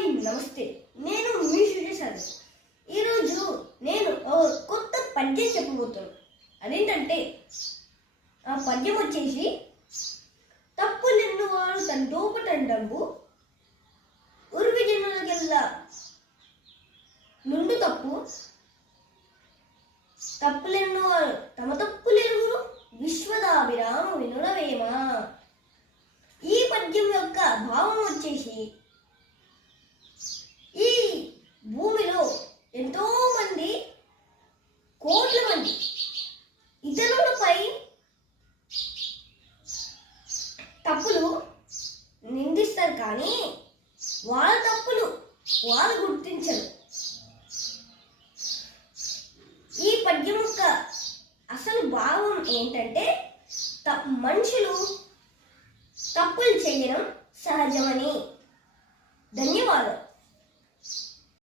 Hi నమస్తే, నేను మీ సుజేశాను. ఈరోజు నేను కొత్త పద్యం చెప్పబోతున్నాను. అదేంటంటే ఆ పద్యం వచ్చేసి, తప్పులెన్ను వారు తండోపటండంబు ఉరివి జనులకెల్లా నుండు తప్పు, తప్పులెన్ను వారు తమ తప్పులెరుగురు విశ్వదాభిరామ వినురవేమ. ఈ పద్యం యొక్క భావం వచ్చేసి, ఈ భూమిలో ఎంతో మంది, కోట్ల మంది ఇతరులపై తప్పులు నిందిస్తారు, కానీ వాళ్ళ తప్పులు వాళ్ళు గుర్తించరు. ఈ పద్యం యొక్క అసలు భావం ఏంటంటే, మనుషులు తప్పులు చేయడం సహజమని. ధన్యవాదాలు.